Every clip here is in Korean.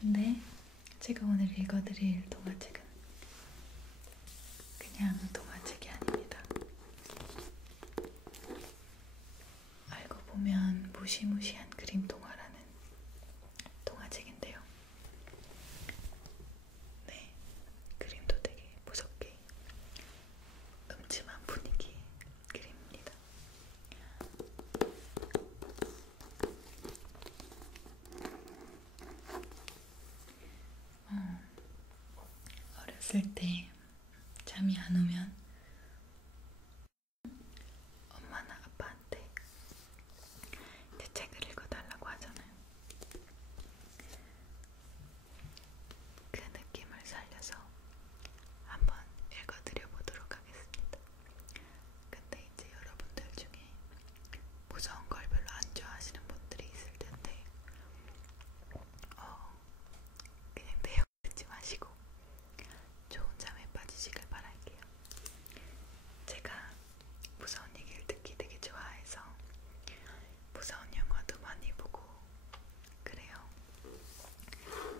근데 제가 오늘 읽어드릴 동화책은 그냥 동화책이 아닙니다. 알고 보면 무시무시한 그림 동화라는 동화책인데요. 네, 그림도 되게 무섭게 음침한 분위기의 그림입니다. 어렸을 때 잠이 안 오면 엄마나 아빠한테 제 책을 읽어달라고 하잖아요. 그 느낌을 살려서 한번 읽어드려 보도록 하겠습니다. 근데 이제 여러분들 중에 무서운 걸 별로 안 좋아하시는 분들이 있을 텐데 그냥 내용 듣지 마시고 좋은 잠에 빠지시길 바랄게요. 제가 무서운 얘기를 듣기 되게 좋아해서 무서운 영화도 많이 보고 그래요.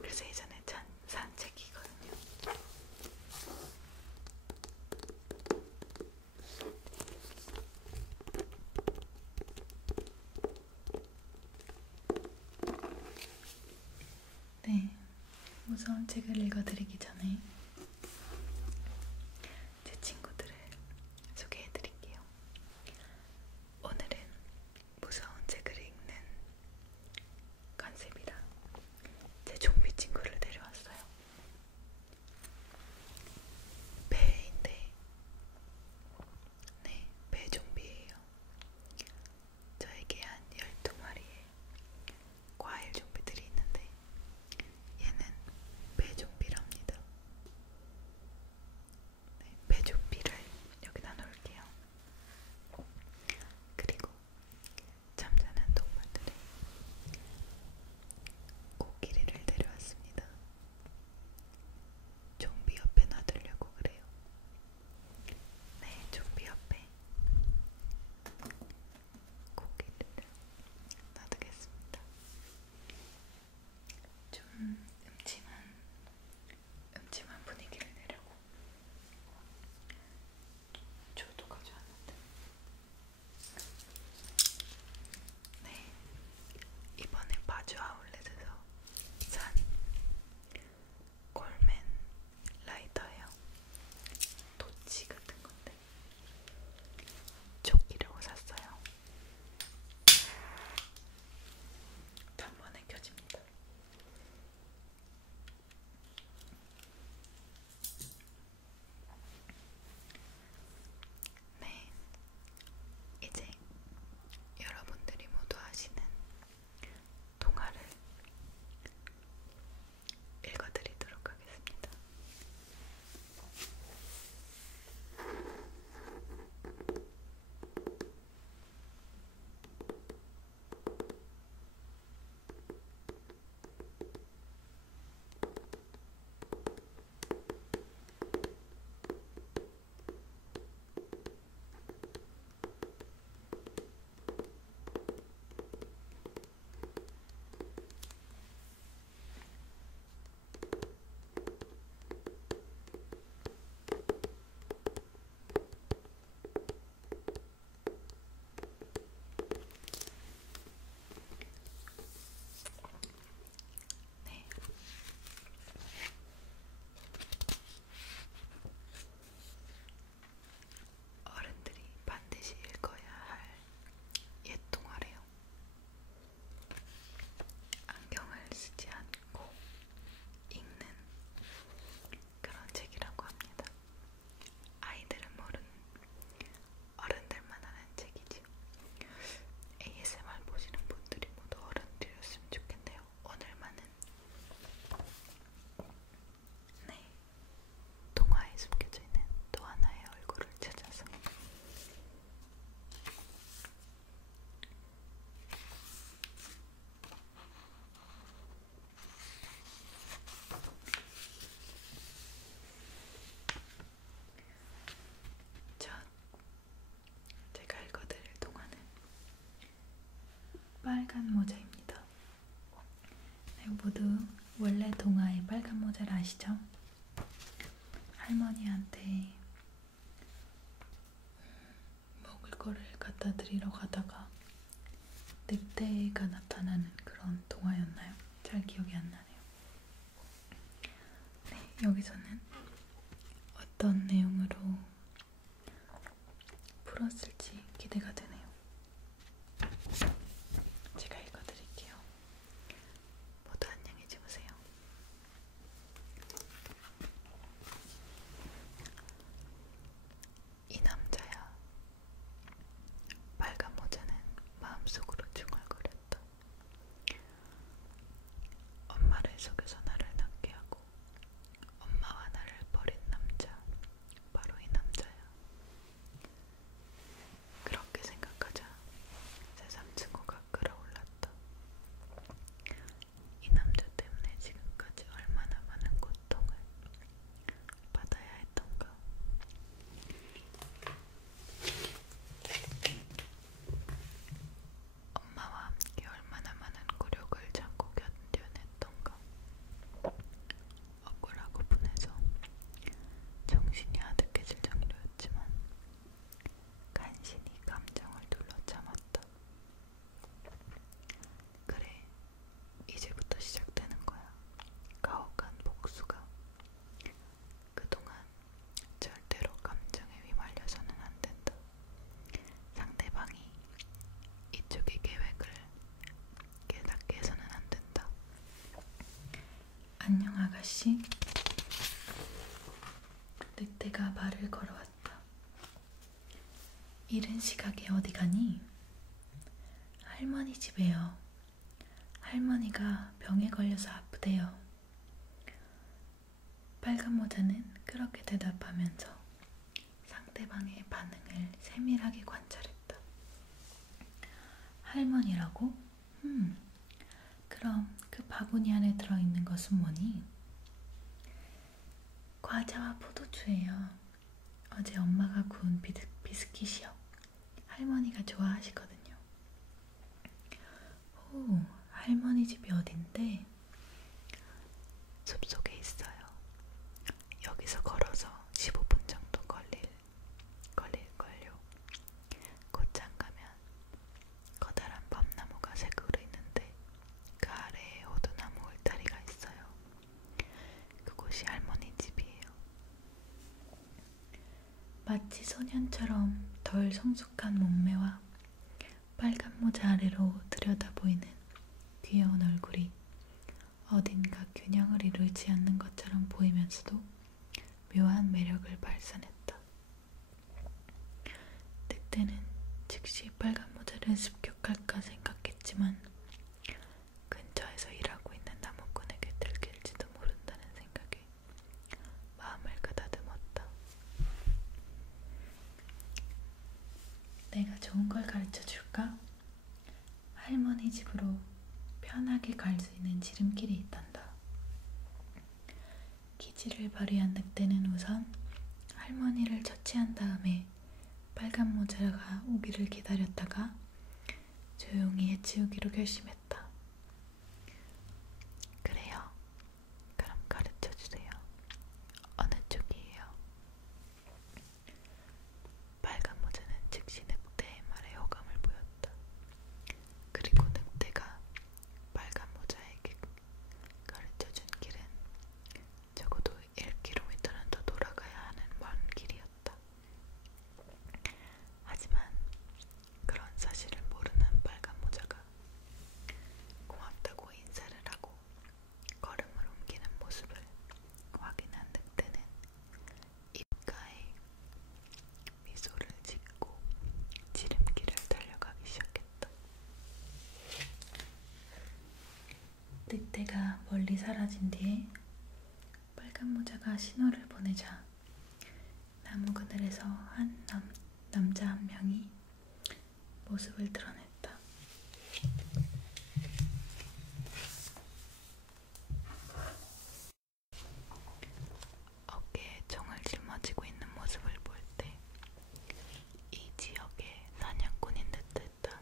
그래서 예전에 산 책이거든요. 네, 무서운 책을 읽어드리기 전에 제 친구들을 소개해드릴게요. 오늘은 무서운 책을 읽는 컨셉이라 제 좀비 친구를 데려왔어요. 배인데, 네, 배 좀비예요. 저에게 한 12마리의 과일 좀비들이 있는데 얘는 배 좀비랍니다. 네, 배 좀비를 여기다 놓을게요. 그리고 잠자는 동물들의 코끼리를 데려왔습니다. 좀비 옆에 놔두려고 그래요. 네, 좀비 옆에 코끼리를 놔두겠습니다. 좀 음침한 분위기를 내려고 저도 가져왔는데. 네, 이번에 바주 아울렛에서 산 콜맨 라이터예요. 토치 같은 건데 조끼려고 샀어요. 단번에 켜집니다. 네, 이제 여러분들이 모두 아시는 동화를 읽어드리도록 하겠습니다. 네, 어른들이 반드시 읽어야 할 옛 동화래요. 안경을 쓰지 않고 읽는 그런 책이라고 합니다. 아이들은 모르는 어른들만 아는 책이지요. ASMR 보시는 분들이 모두 어른들이었으면 좋겠네요. 오늘만은 네, 동화에 숨겨져 있는 또 하나의 얼굴을 찾아서 제가 읽어드릴 동화는 빨간 모자입니다. 네, 모두 원래 동화의 빨간 모자를 아시죠? 할머니한테 먹을 거를 갖다 드리러 가다가 늑대가 나타나는 그런 동화였나요? 잘 기억이 안 나네요. 네, 여기서는 어떤 내용으로 풀었을지 기대가 되네요. 제가 읽어드릴게요. 모두 안녕히 주무세요. 이 남자야. 빨간 모자는 마음속으로 중얼거렸다. 엄마를 속여서 나를 낳게 하고 엄마와 나를 버린 남자, 바로 이 남자야. 그렇게 생각하자 새삼 증오가 끌어올랐다. 이 남자 때문에 지금까지 얼마나 많은 고통을 받아야 했던가. 엄마와 함께 얼마나 많은 굴욕을 참고 견뎌냈던가. 억울하고 분해서 정신이 아득해질 정도였지만 간신히 감정을 눌러 참았다. 그래, 이제부터 시작되는 거야. 가혹한 복수가. 그동안 절대로 감정에 휘말려서는 안 된다. 상대방이 이쪽의 계획을 깨닫게 해서는 안 된다. 안녕 아가씨. 늑대가 말을 걸어왔다. 이른 시각에 어디 가니? 할머니 집에요. 할머니가 병에 걸려서 아프대요. 빨간 모자는 그렇게 대답하면서 상대방의 반응을 세밀하게 관찰했다. 할머니라고? 그럼 그 바구니 안에 들어있는 것은 뭐니? 과자와 포도주예요. 어제 엄마가 구운 비스킷이요. 할머니가 좋아하시거든요. 오, 할머니 집이 어딘데? 숲속에 있어요. 여기서 걸어서 15분 정도 걸릴걸요. 곧장 가면 커다란 밤나무가 세 그루 있는데 그 아래에 호두나무 울타리가 있어요. 그곳이 할머니 집이에요. 마치 소년처럼 덜 성숙한 몸매와 빨간 모자 아래로 들여다보이는 귀여운 얼굴이 어딘가 균형을 이루지 않는 것처럼 보이면서도 묘한 매력을 발산했다. 늑대는 즉시 빨간 모자를 습격할까 생각했지만 근처에서 일하고 있는 나무꾼에게 들킬지도 모른다는 생각에 마음을 가다듬었다. 내가 좋은 걸 가르쳐 줄까? 할머니 집으로 편하게 갈 수 있는 지름길이 있단다. 기지를 발휘한 늑대는 우선 할머니를 처치한 다음에 빨간 모자가 오기를 기다렸다가 조용히 해치우기로 결심했다. 그래요. 그럼 가르쳐 주세요. 어느 쪽이에요? 빨간 모자는 즉시 늑대의 말에 호감을 보였다. 그리고 늑대가 빨간 모자에게 가르쳐준 길은 적어도 1km는 더 돌아가야 하는 먼 길이었다. 하지만 그런 사실을 모르는 빨간 모자가 고맙다고 인사를 하고 걸음을 옮기는 모습을 확인한 늑대는 입가에 미소를 짓고 지름길을 달려가기 시작했다. 늑대가 멀리 사라진 뒤에 빨간 모자가 신호를 보내자 나무 그늘에서 남자 한 명이 모습을 드러냈다. 어깨에 총을 짊어지고 있는 모습을 볼 때 이 지역의 사냥꾼인 듯했다.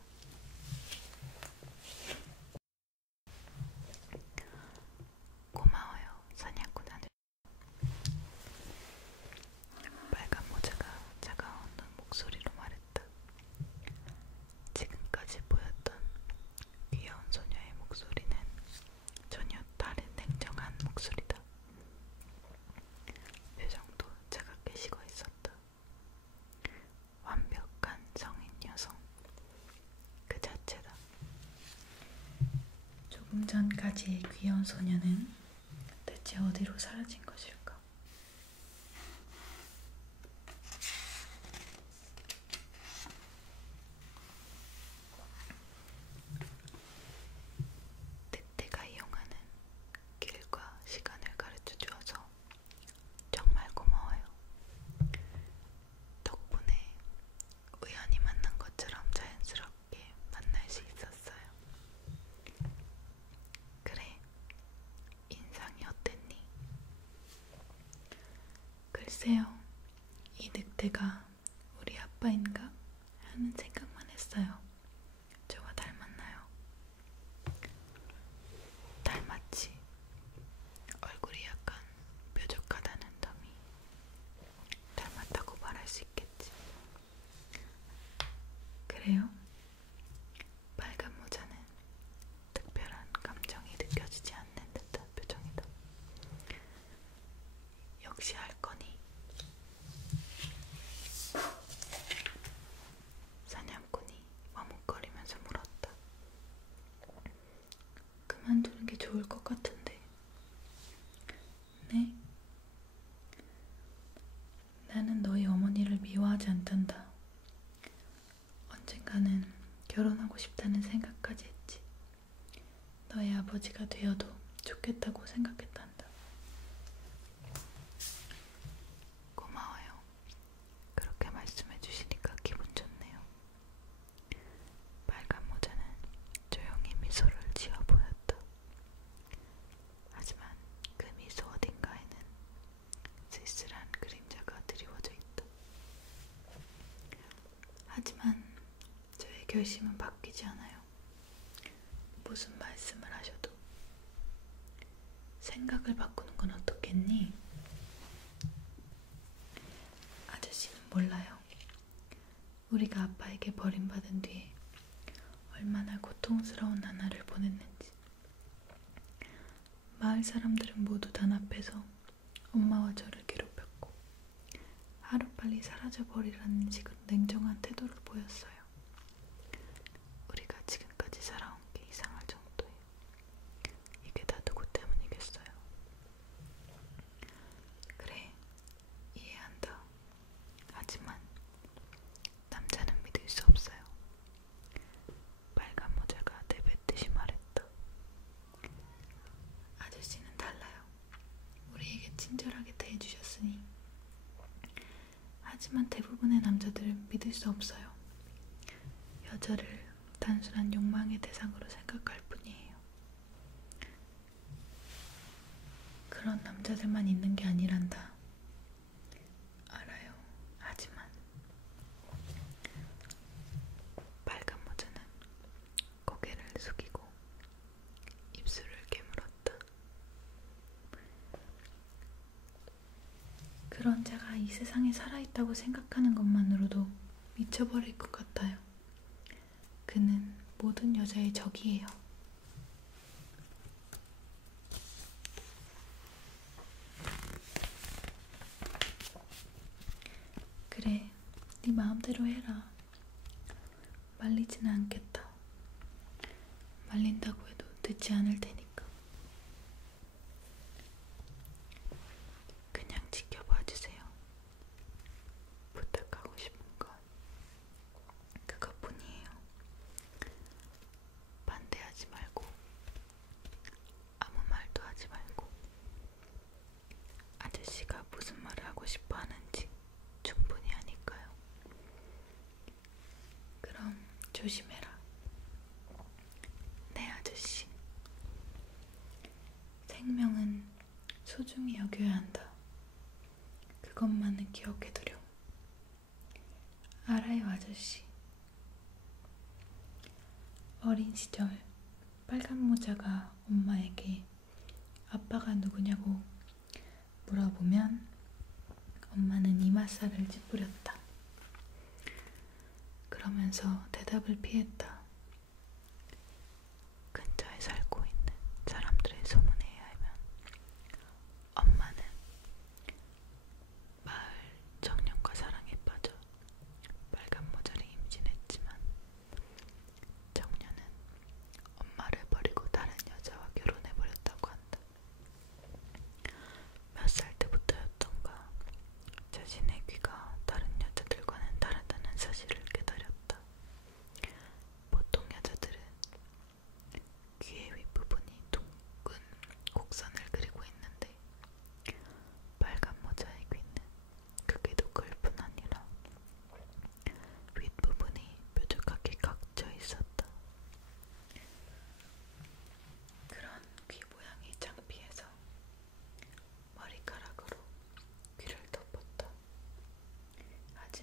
귀여운 소녀는 대체 어디로 사라진 것일까? 늑대가 이용하는 길과 시간을 가르쳐 주어서 정말 고마워요. 덕분에 우연히 만난 것처럼 자연스럽게 만날 수 있었어요. 그래, 인상이 어땠니? 글쎄요, 이 늑대가 우리 아빠인가 하는 생각만 했어요. 저와 닮았나요? 닮았지. 얼굴이 약간 뾰족하다는 점이 닮았다고 말할 수 있겠지. 그래요? 빨간 모자는 특별한 감정이 느껴지지 않는 듯한 표정이다. 역시 알 거니? 사냥꾼이 머뭇거리면서 물었다. 그만두는 게 좋을 것 같은데. 네? 나는 너희 어머니를 미워하지 않단다. 언젠가는 결혼하고 싶다는 생각까지 했지. 너의 아버지가 되어도 좋겠다고 생각했단다. 고마워요. 그렇게 말씀해 주시니까 기분 좋네요. 빨간 모자는 조용히 미소를 지어 보였다. 하지만 그 미소 어딘가에는 쓸쓸한 그림자가 드리워져 있다. 하지만 저의 결심은 바뀌지 않아요. 무슨 말씀을 하셔도. 생각을 바꾸는 건 어떻겠니? 아저씨는 몰라요. 우리가 아빠에게 버림받은 뒤에 얼마나 고통스러운 나날을 보냈는지. 마을 사람들은 모두 단합해서 엄마와 저를 괴롭혔고 하루빨리 사라져버리라는 식으로 냉정한 태도를 보였어요. 우리가 지금까지 살아온 게 이상할 정도예요. 이게 다 누구 때문이겠어요? 그래, 이해한다. 하지만 남자는 믿을 수 없어요. 빨간 모자가 내뱉듯이 말했다. 아저씨는 달라요. 우리에게 친절하게 대해주셨으니. 하지만 대부분의 남자들은 믿을 수 없어요. 여자를 단순한 욕망의 대상으로 생각할 뿐이에요. 그런 남자들만 있는 게 아니란다. 알아요. 하지만 빨간 모자는 고개를 숙이고 입술을 깨물었다. 그런 자가 이 세상에 살아있다고 생각하는 것만으로도 미쳐버릴 것 같아요. 그는 모든 여자의 적이에요. 그래, 네 마음대로 해라. 말리지는 않겠다. 말린다고 해도 듣지 않을 테니까. 그냥 지켜봐 주세요. 부탁하고 싶은 건 그것뿐이에요. 반대하지 말고 아무 말도 하지 말고 아저씨가 무슨 말을 하고 싶어 하는지 충분히 아니까요. 그럼 조심해라. 네, 아저씨. 생명은 소중히 여겨야 한다. 그것만은 기억해두렴. 알아요, 아저씨. 어린 시절 빨간 모자가 엄마에게 아빠가 누구냐고 물어보면 엄마는 이마살을 찌푸렸다. 그러면서 대답을 피했다. 근처에 살고 있는 사람들의 소문에 의하면 엄마는 마을 청년과 사랑에 빠져 빨간 모자를 임신했지만 청년은 엄마를 버리고 다른 여자와 결혼해버렸다고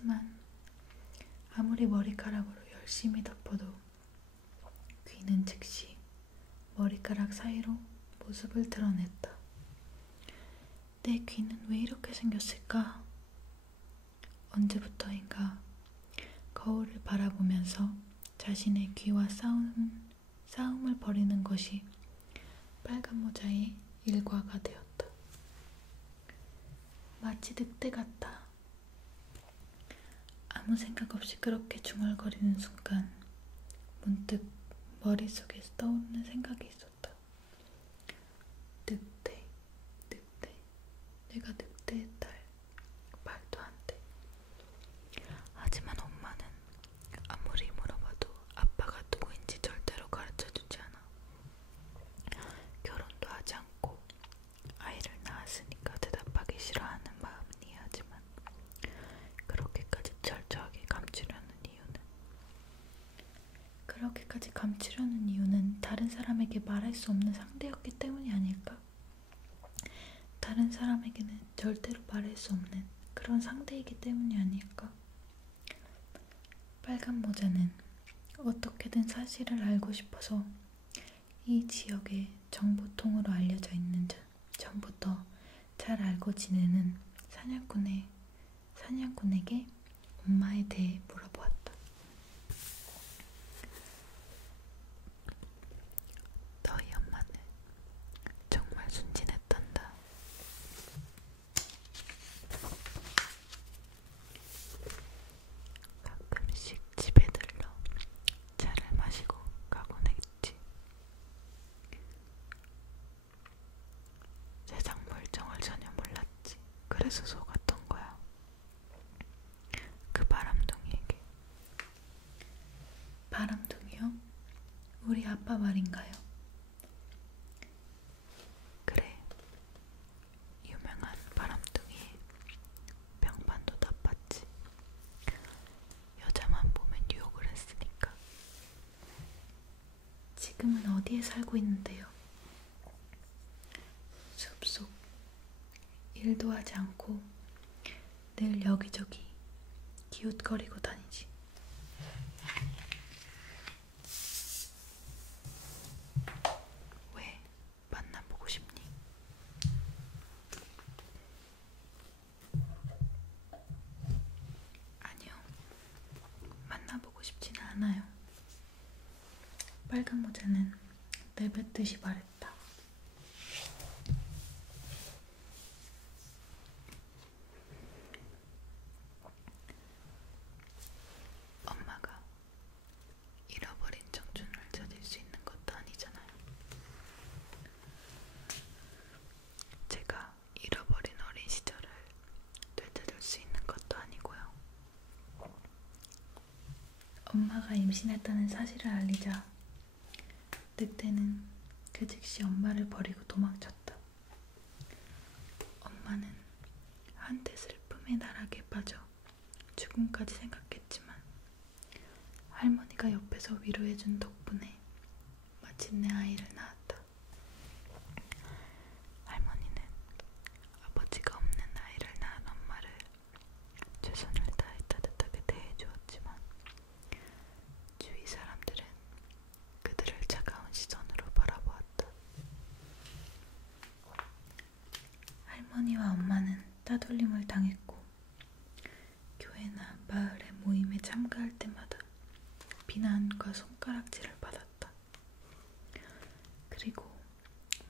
하지만 아무리 머리카락으로 열심히 덮어도 귀는 즉시 머리카락 사이로 모습을 드러냈다. 내 귀는 왜 이렇게 생겼을까? 언제부터인가 거울을 바라보면서 자신의 귀와 싸움을 벌이는 것이 빨간 모자의 일과가 되었다. 마치 늑대 같다. 아무 생각 없이 그렇게 중얼거리는 순간 문득 머릿속에 떠오르는 생각이 있었다. 늑대, 늑대, 내가 늑대의 딸. 말도 안 돼. 하지만 엄마는 아무리 물어봐도 아빠가 누구인지 절대로 가르쳐주지 않아. 결혼도 하지 않고 아이를 낳았으니까 대답하기 싫어하는 마음은 이해하지만 그렇게까지 철저하게 감추려는 이유는 다른 사람에게 말할 수 없는 상대였기 때문이 아닐까? 다른 사람에게는 절대로 말할 수 없는 그런 상대이기 때문이 아닐까? 빨간 모자는 어떻게든 사실을 알고 싶어서 이 지역의 정보통으로 알려져 있는 전부터 잘 알고 지내는 사냥꾼에게 엄마에 대해 물어보았다. 너희 엄마는 정말 순진했단다. 가끔씩 집에 들러 차를 마시고 가곤 했지. 세상 물정을 전혀 몰랐지. 그래서 속았던 거야. 그 바람둥이에게. 바람둥이요? 우리 아빠 말인가요? 그래. 유명한 바람둥이의 명반도 나빴지. 여자만 보면 유혹을 했으니까. 지금은 어디에 살고 있는데요? 숲속. 일도 하지 않고 늘 여기저기 기웃거리고 다니지. 왜? 만나보고 싶니? 아니요. 만나보고 싶지는 않아요. 빨간 모자는 내뱉듯이 말했다. 엄마가 잃어버린 청춘을 찾을 수 있는 것도 아니잖아요. 제가 잃어버린 어린 시절을 되찾을 수 있는 것도 아니고요. 엄마가 임신했다는 사실을 알리자 늑대는 그 즉시 엄마를 버리고 도망쳤다. 엄마는 한때 슬픔의 나락에 빠져 죽음까지 생각했지만 할머니가 옆에서 위로해준 덕분에 마침내 아이를 낳았다. 할머니는 아버지가 없는 아이를 낳은 엄마를 최선을 다해 따뜻하게 대해주었지만 주위 사람들은 그들을 차가운 시선으로 바라보았다. 할머니와 엄마는 따돌림을 당했고 교회나 마을의 모임에 참가할 때마다 비난과 손가락질을 받았다. 그리고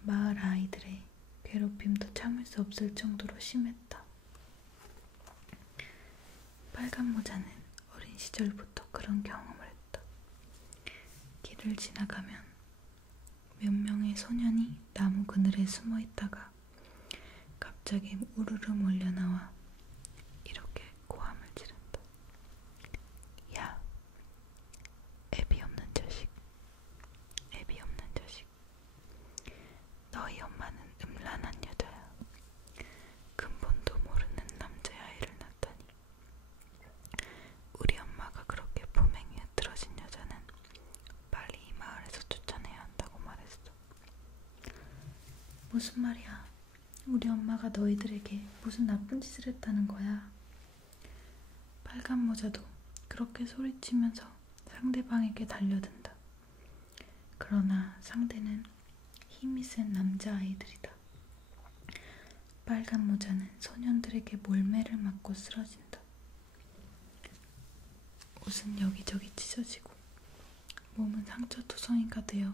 마을 아이들의 괴롭힘도 참을 수 없을 정도로 심했다. 빨간 모자는 어린 시절부터 그런 경험을 했다. 길을 지나가면 몇 명의 소년이 나무 그늘에 숨어 있다가 갑자기 우르르 몰려나와 이렇게 고함을 지른다. 야, 애비 없는 자식, 애비 없는 자식. 너희 엄마는 음란한 여자야. 근본도 모르는 남자아이를 낳다니. 우리 엄마가 그렇게 품행에 틀어진 여자는 빨리 이 마을에서 쫓아내야 한다고 말했어. 무슨 말이야? 우리 엄마가 너희들에게 무슨 나쁜 짓을 했다는 거야? 빨간 모자도 그렇게 소리치면서 상대방에게 달려든다. 그러나 상대는 힘이 센 남자아이들이다. 빨간 모자는 소년들에게 몰매를 맞고 쓰러진다. 옷은 여기저기 찢어지고 몸은 상처투성이가 되어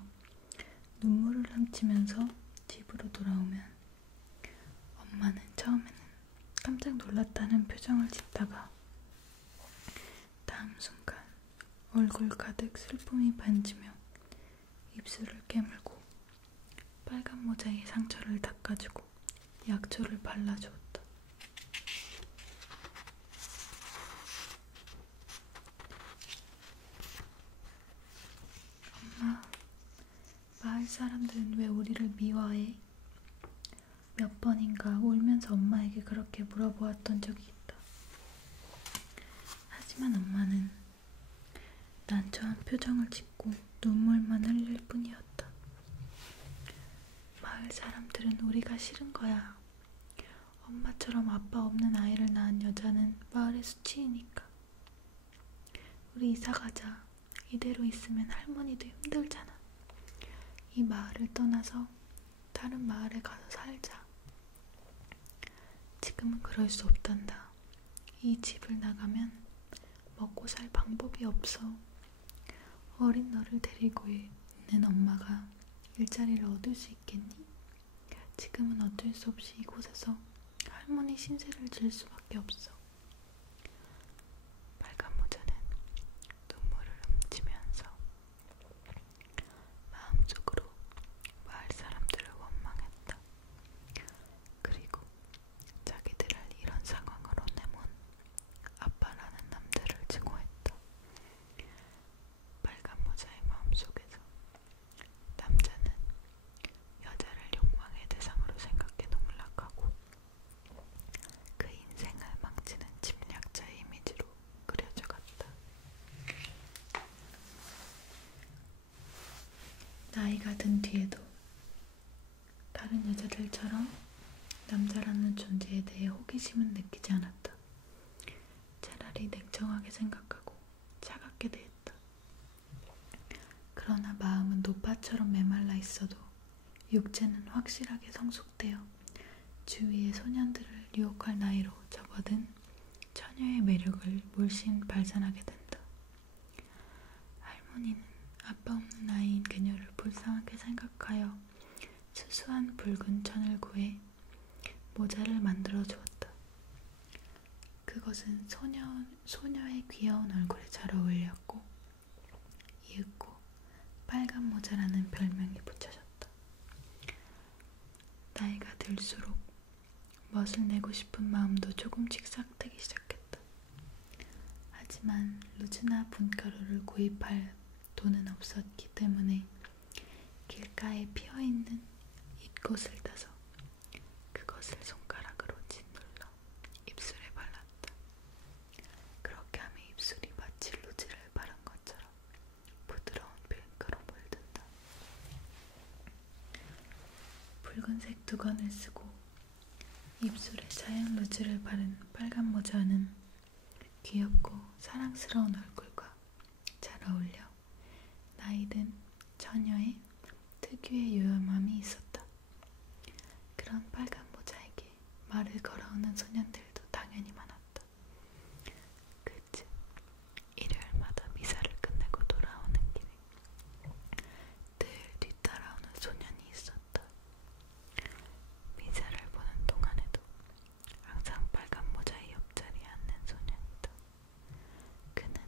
눈물을 훔치면서 집으로 돌아오면 엄마는 처음에는 깜짝 놀랐다는 표정을 짓다가 다음 순간 얼굴 가득 슬픔이 반지며 입술을 깨물고 빨간 모자의 상처를 닦아주고 약초를 발라주었다. 엄마, 마을 사람들은 왜 우리를 미워해? 몇 번인가 울면서 엄마에게 그렇게 물어보았던 적이 있다. 하지만 엄마는 난처한 표정을 짓고 눈물만 흘릴 뿐이었다. 마을 사람들은 우리가 싫은 거야. 엄마처럼 아빠 없는 아이를 낳은 여자는 마을의 수치이니까. 우리 이사 가자. 이대로 있으면 할머니도 힘들잖아. 이 마을을 떠나서 다른 마을에 가서 살자. 지금은 그럴 수 없단다. 이 집을 나가면 먹고 살 방법이 없어. 어린 너를 데리고 있는 엄마가 일자리를 얻을 수 있겠니? 지금은 어쩔 수 없이 이곳에서 할머니 신세를 질 수밖에 없어. 빨간 모자는 눈물을 훔치면서 마음속으로 마을 사람들을 원망했다. 그리고 자기들을 이런 상황으로 내몬 아빠라는 남자를 증오했다. 빨간 모자의 마음속에서 남자는 여자를 욕망의 대상으로 생각해 농락하고 그 인생을 망치는 침략자의 이미지로 그려져 갔다. 나이가 든 뒤에도 다른 여자들처럼 남자라는 존재에 대해 호기심은 느끼지 않았다. 차라리 냉정하게 생각하고 차갑게 대했다. 그러나 마음은 노파처럼 메말라 있어도 육체는 확실하게 성숙되어 주위의 소년들을 유혹할 나이로 접어든 처녀의 매력을 물씬 발산하게 된다. 할머니는 아빠 없는 아이인 그녀를 불쌍하게 생각하여 수수한 붉은 천을 구해 모자를 만들어 주었다. 그것은 소녀의 귀여운 얼굴에 잘 어울렸고 이윽고 빨간 모자라는 별명이 붙여졌다. 나이가 들수록 멋을 내고 싶은 마음도 조금씩 싹트기 시작했다. 하지만 루즈나 분가루를 구입할 돈은 없었기 때문에 길가에 피어있는 잇꽃을 따서 그것을 손가락으로 짓눌러 입술에 발랐다. 그렇게 하면 입술이 마치 루즈를 바른 것처럼 부드러운 핑크로 물든다. 붉은색 두건을 쓰고 입술에 자연 루즈를 바른 빨간 모자는 귀엽고 사랑스러운 얼굴과 잘 어울려 나이든 처녀의 특유의 요염함이 있었다. 그런 빨간 모자에게 말을 걸어오는 소년들도 당연히 많았다. 그쯤 일요일마다 미사를 끝내고 돌아오는 길에 늘 뒤따라오는 소년이 있었다. 미사를 보는 동안에도 항상 빨간 모자의 옆자리에 앉는 소년이다. 그는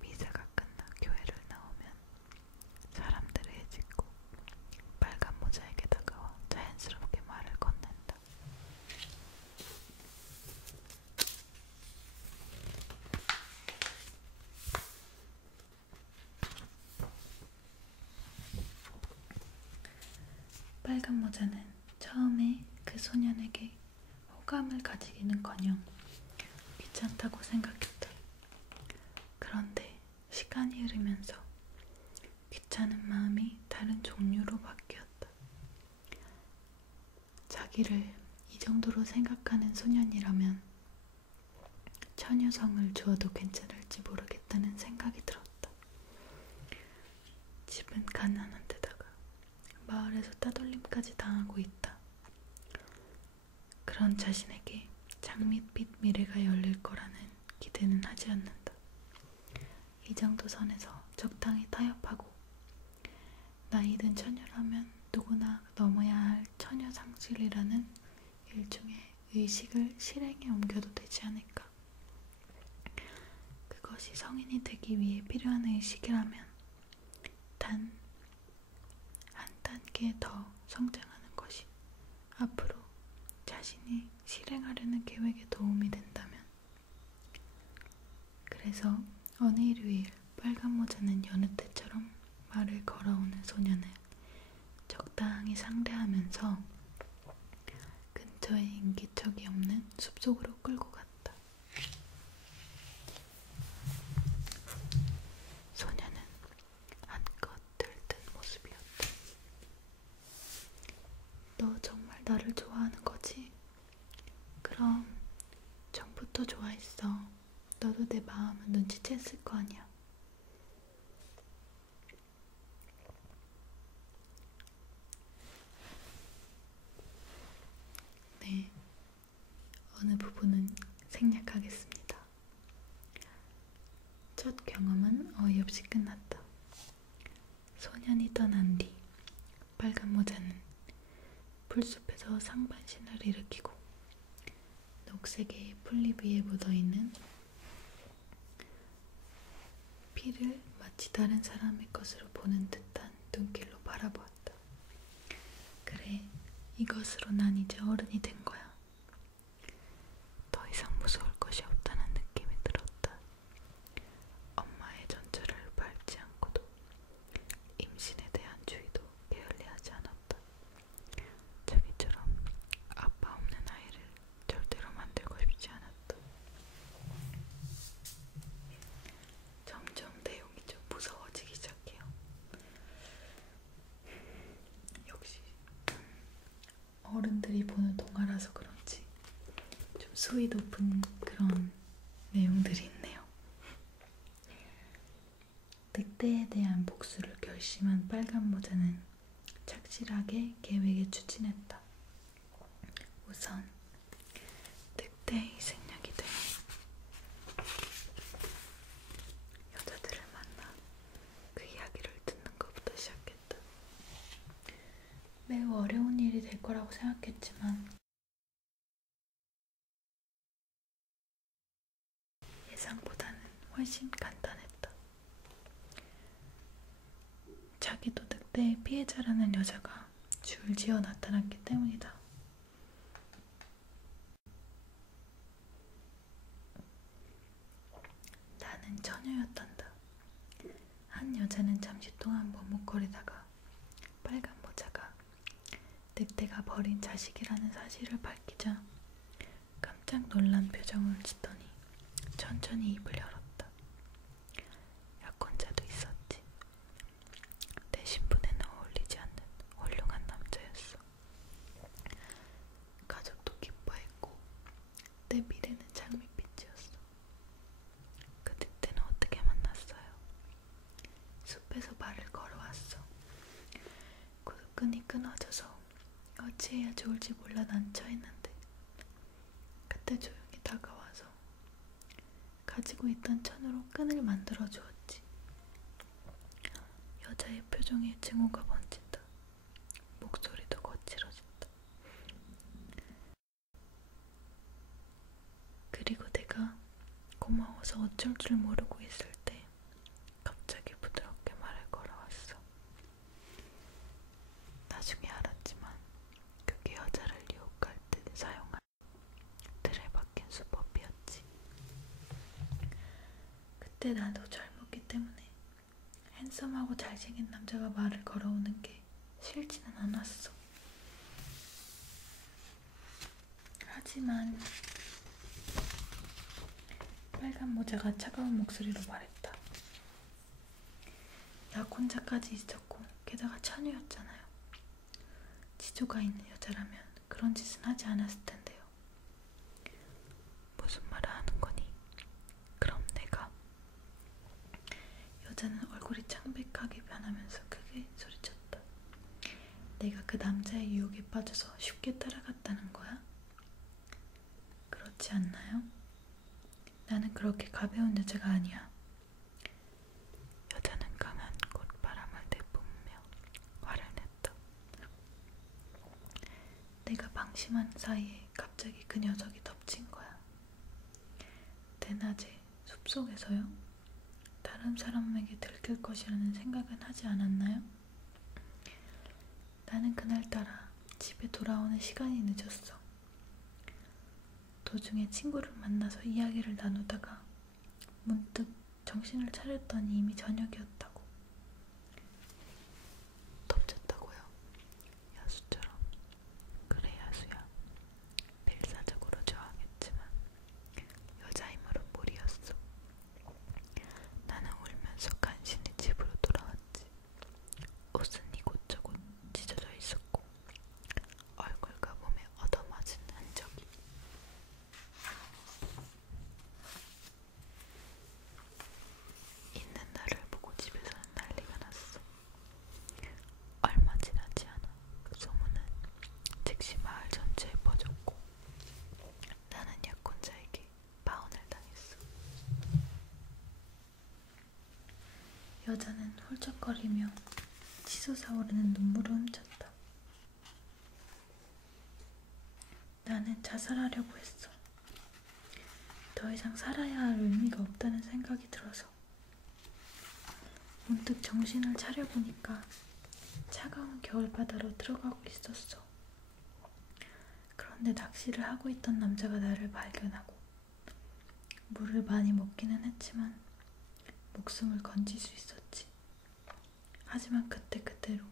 미사가 끝나 교회를 나오면 사람들을 헤집고 빨간 모자에게 다가와 자연스럽게 말을 건넨다. 빨간 모자는 처음에 그 소년에게 호감을 가지기는커녕 귀찮다고 생각했다. 그런데 시간이 흐르면서 귀찮은 마음이 다른 종류로 바뀌었다. 자기를 이 정도로 생각하는 소년이라면 처녀성을 주어도 괜찮을지 모르겠다는 생각이 들었다. 집은 가난한 데다가 마을에서 따돌림까지 당하고 있다. 그런 자신에게 장밋빛 미래가 열릴 거라는 기대는 하지 않는다. 이 정도 선에서 적당히 타협하고 나이든 처녀라면 누구나 넘어야 할 처녀 상실이라는 일종의 의식을 실행에 옮겨도 되지 않을까. 그것이 성인이 되기 위해 필요한 의식이라면 단 한 단계 더 성장하는 것이 앞으로 자신이 실행하려는 계획에 도움이 된다면. 그래서 어느 일요일 빨간 모자는 여느 때처럼 말을 걸어오는 소년을 적당히 상대하면서 근처에 인기척이 없는 숲속으로 끌고 갔다. 소년은 한껏 들뜬 모습이었다. 너 정말 나를 좋아하는 거지? 그럼 전부터 좋아했어. 너도 내 마음은 눈치챘을 거 아니야. 네, 어느 부분은 생략하겠습니다. 첫 경험은 어이없이 끝났다. 소년이 떠난 뒤 빨간 모자는 풀숲에서 상반신을 일으키고 녹색의 풀잎 위에 묻어있는 피를 마치 다른 사람의 것으로 보는 듯한 눈길로 바라보았다. 그래, 이것으로 난 이제 어른이 된 거야. 더 이상 무서울 것이 없다는 느낌이 들었다. 엄마의 전철을 밟지 않고도 임신에 대한 주의도 게을리하지 않았다. 자기처럼 아빠 없는 아이를 절대로 만들고 싶지 않았다. 점점 내용이 좀 무서워지기 시작해요. 역시 어른들이 보는 동화라서 그런지 좀 수위 높은 그런 내용들이 있네요. 늑대에 대한 복수를 결심한 빨간 모자는 착실하게 계획에 추진했다. 우선 늑대의 생략이 된 여자들을 만나 그 이야기를 듣는 것부터 시작했다. 매우 어려운 일이 될 거라고 생각했지만 예상보다는 훨씬 간단했다. 자기도 늑대의 피해자라는 여자가 줄지어 나타났기 때문이다. 나는 처녀였단다. 한 여자는 잠시 동안 머뭇거리다가 빨간 모자가 늑대가 버린 자식이라는 사실을 밝히자 깜짝 놀란 표정을 짓더니 천천히 입을 열었다. 약혼자도 있었지. 내 신분에는 어울리지 않는 훌륭한 남자였어. 가족도 기뻐했고 내 미래는 장밋빛이었어. 그 늑대는 어떻게 만났어요? 숲에서 말을 걸어왔어. 끈이 끊어져서 어찌해야 좋을지 몰라 난처했는데 그때 조용히 다가와서 가지고 있던 천으로 끈을 만들어 주었지. 여자의 표정에 증오가 번진다. 목소리도 거칠어진다. 그리고 내가 고마워서 어쩔 줄 모르고 있을 때 갑자기 부드럽게 말을 걸어왔어. 나중에 알았지만 그게 여자를 유혹할 때 사용한 틀에 박힌 수법이었지. 그때 나도 젊었기 때문에 핸섬하고 잘생긴 남자가 말을 걸어오는 게 싫지는 않았어. 하지만 빨간 모자가 차가운 목소리로 말했다. 약혼자까지 있었고 게다가 처녀였잖아요. 지조가 있는 여자라면 그런 짓은 하지 않았을 텐데요. 무슨 말을 하는 거니? 여자는 얼굴이 창백하게 변하면서 크게 소리쳤다. 내가 그 남자의 유혹에 빠져서 쉽게 따라갔다는 거야? 그렇지 않나요? 나는 그렇게 가벼운 여자가 아니야. 여자는 강한 꽃바람을 내뿜으며 화를 냈다. 내가 방심한 사이에 갑자기 그 녀석이 덮친 거야. 대낮에 숲속에서요? 다른 사람에게 들킬 것이라는 생각은 하지 않았나요? 나는 그날따라 집에 돌아오는 시간이 늦었어. 도중에 친구를 만나서 이야기를 나누다가 문득 정신을 차렸더니 이미 저녁이었다고. 덮쳤다고요? 야수처럼. 그래 야수야. 필사적으로 저항했지만 여자 힘으로 무리였어. 나는 울면서 간신히 집으로 돌아왔지. 옷은 이곳저곳 찢어져 있었고 얼굴 가봄에 얻어맞은 흔적이. 있는 나를 보고 집에서는 난리가 났어. 얼마 지나지 않아 그 소문은 즉시 마을 전체에 퍼졌고 나는 약혼자에게 파혼을 당했어. 여자는 훌쩍거리며 치솟아오르는 눈물을 훔쳤다. 나는 자살하려고 했어. 더 이상 살아야 할 의미가 없다는 생각이 들어서. 문득 정신을 차려보니까 차가운 겨울바다로 들어가고 있었어. 그런데 낚시를 하고 있던 남자가 나를 발견하고 물을 많이 먹기는 했지만 목숨을 건질 수 있었지. 하지만 그때로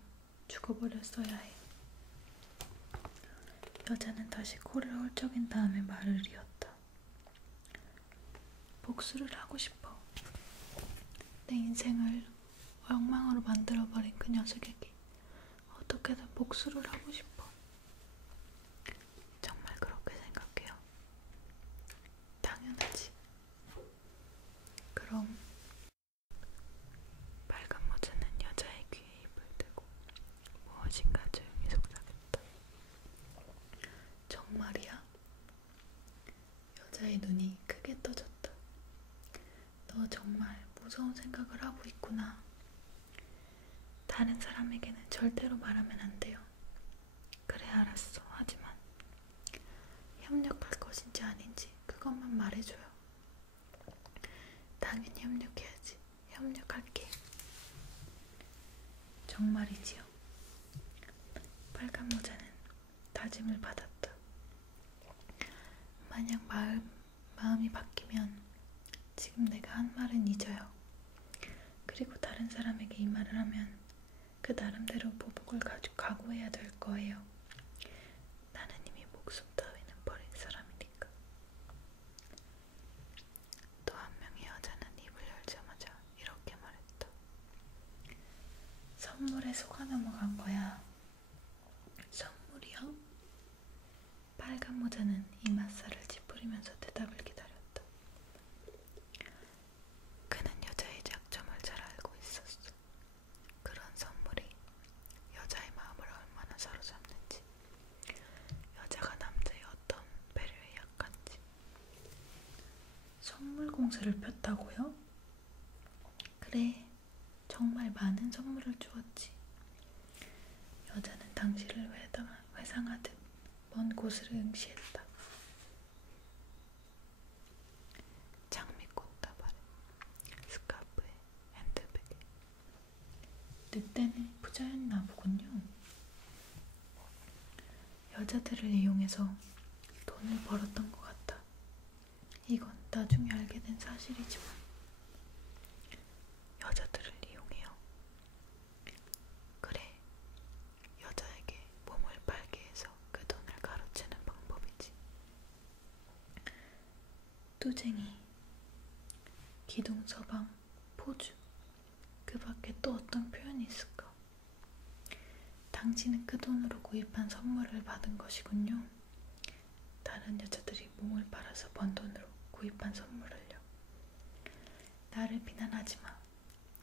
죽어버렸어야 해. 여자는 다시 코를 헐쩍인 다음에 말을 이었다. 복수를 하고 싶어. 내 인생을 엉망으로 만들어버린 그 녀석에게 어떻게든 복수를 하고 싶어. 정말 그렇게 생각해요. 당연하지. 그럼 빨간 모자는 여자의 귀에 입을 대고 무엇인가 조용히 속삭였다. 정말이야? 여자의 눈이 크게 떠졌다. 너 정말 무서운 생각을 하고 있구나. 다른 사람에게는 절대로 말하면 안 돼요. 그래 알았어. 하지만 협력할 것인지 아닌지 그것만 말해줘요. 당연히 협력해야지. 협력할게. 정말이지요. 빨간 모자는 다짐을 받았다. 만약 마음이 바뀌면 지금 내가 한 말은 잊어요. 그리고 다른 사람에게 이 말을 하면 그 나름대로 보복을 각오해야 될 거예요. 나는 이미 목숨 따위는 버린 사람이니까. 또 한 명의 여자는 입을 열자마자 이렇게 말했다. 선물에 속아 넘어간 거야. 선물이요? 빨간 모자는 이맛살을 찌푸리면서 대답을 기다렸다. 그는 여자의 약점을 잘 알고 있었어. 그런 선물이 여자의 마음을 얼마나 사로잡는지, 여자가 남자의 어떤 배려에 약한지. 선물 공세를 폈다고요? 그래, 정말 많은 선물을 주었지. 여자는 당시를 회상하듯 먼 곳을 응시했다. 장미꽃 다발에, 스카프에, 핸드백에. 늑대는 부자였나 보군요. 여자들을 이용해서 돈을 벌었던 것 같아. 이건 나중에 알게 된 사실이지만 여자들을 이용해요. 그래, 여자에게 몸을 팔게 해서 그 돈을 가로채는 방법이지. 뚜쟁이, 기동서방, 포주, 그 밖에 또 어떤 표현이 있을까? 당신은 그 돈으로 구입한 선물을 받은 것이군요. 다른 여자들이 몸을 팔아서 번 돈으로 구입한 선물을요. 나를 비난하지 마.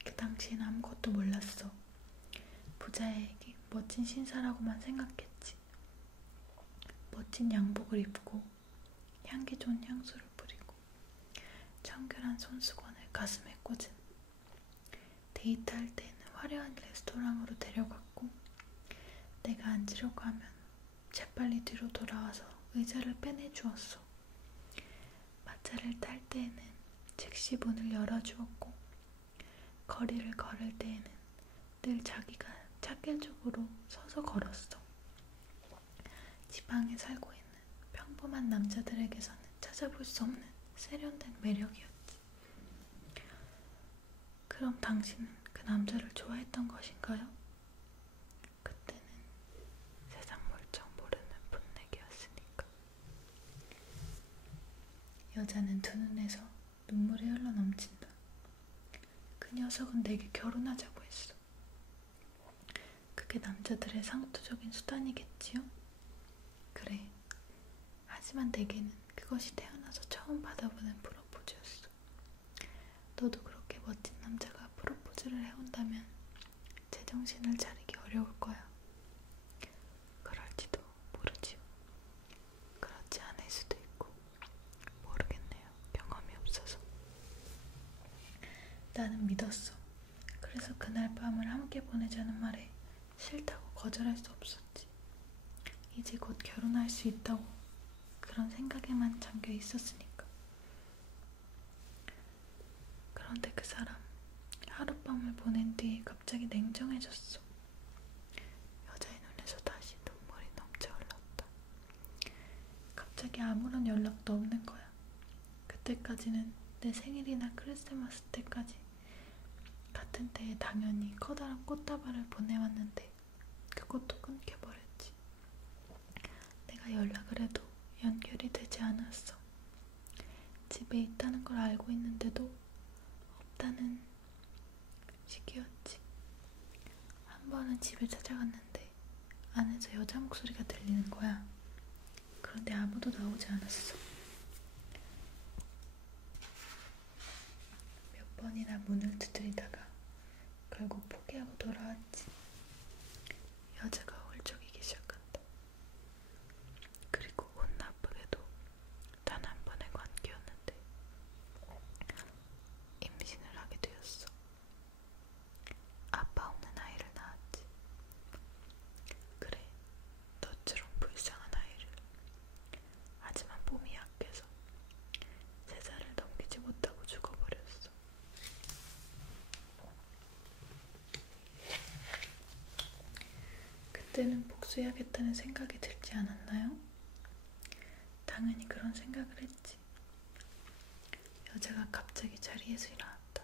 그 당시엔 아무것도 몰랐어. 부자의 멋진 신사라고만 생각했지. 멋진 양복을 입고 향기 좋은 향수를 뿌리고 청결한 손수건을 가슴에 꽂은 데이트할 때는 화려한 레스토랑으로 데려갔고 내가 앉으려고 하면 재빨리 뒤로 돌아와서 의자를 빼내주었어. 마차를 탈 때에는 즉시 문을 열어주었고 거리를 걸을 때에는 늘 자기가 찾길 쪽으로 서서 걸었어. 지방에 살고 있는 평범한 남자들에게서는 찾아볼 수 없는 세련된 매력이었지. 그럼 당신은 그 남자를 좋아했던 것인가요? 그때는 세상 물정 모르는 분내기였으니까. 여자는 두 눈에서 눈물이 흘러넘친다. 그 녀석은 내게 결혼하자고 했어. 그게 남자들의 상투적인 수단이겠지요? 그래. 하지만 내게는 그것이 태어나서 처음 받아보는 프로포즈였어. 너도 그렇게 멋진 남자가 프로포즈를 해온다면 제정신을 차리기 어려울 거야. 그럴지도 모르지요. 그렇지 않을 수도 있고 모르겠네요. 경험이 없어서. 나는 믿었어. 그래서 그날 밤을 함께 보내자는 말에 싫다고 거절할 수 없었지. 이제 곧 결혼할 수 있다고 그런 생각에만 잠겨 있었으니까. 그런데 그 사람 하룻밤을 보낸 뒤에 갑자기 냉정해졌어. 여자의 눈에서 다시 눈물이 넘쳐 흘렀다. 갑자기 아무런 연락도 없는 거야. 그때까지는 내 생일이나 크리스마스 때까지 같은 때에 당연히 커다란 꽃다발을 보내왔는데 그것도 끊겨버렸지. 내가 연락을 해도 연결이 되지 않았어. 집에 있다는 걸 알고 있는데도 없다는 시기였지. 한 번은 집을 찾아갔는데 안에서 여자 목소리가 들리는 거야. 그런데 아무도 나오지 않았어. 몇 번이나 문을 두드리다가 결국 포기하고 돌아왔지. 여자가 홀쭉이기 시작한다. 그리고 운 나쁘게도 단 한 번의 관계였는데 임신을 하게 되었어. 아빠 없는 아이를 낳았지. 그래, 너처럼 불쌍한 아이를. 하지만 몸이 약해서 3살을 넘기지 못하고 죽어버렸어. 그때는 복수해야겠다는 생각이 들지 않았나요? 당연히 그런 생각을 했지. 여자가 갑자기 자리에서 일어났다.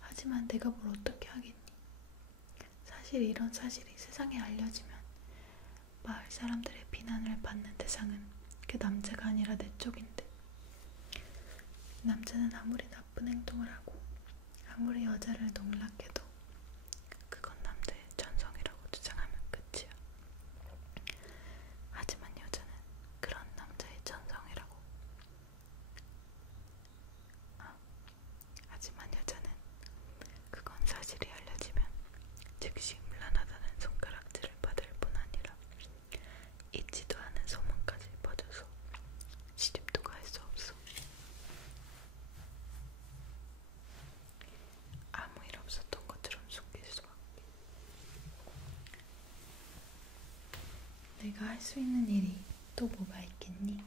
하지만 내가 뭘 어떻게 하겠니? 사실 이런 사실이 세상에 알려지면 마을 사람들의 비난을 받는 대상은 그 남자가 아니라 내 쪽인데, 남자는 아무리 나쁜 행동을 하고 아무리 여자를 농락해도 그건 남자의 전성이라고 주장하면 끝이야. 하지만 여자는 그런 남자의 전성이라고. 하지만 여자는 그건 사실이 알려지면 즉시 물란하다는 손가락질을 받을 뿐 아니라 있지도 않은 소문까지 퍼져서 시집도 갈 수 없어. 아무 일 없었던 것처럼 숨길 수밖에. 내가 할 수 있는 일이 또 뭐가 있겠니?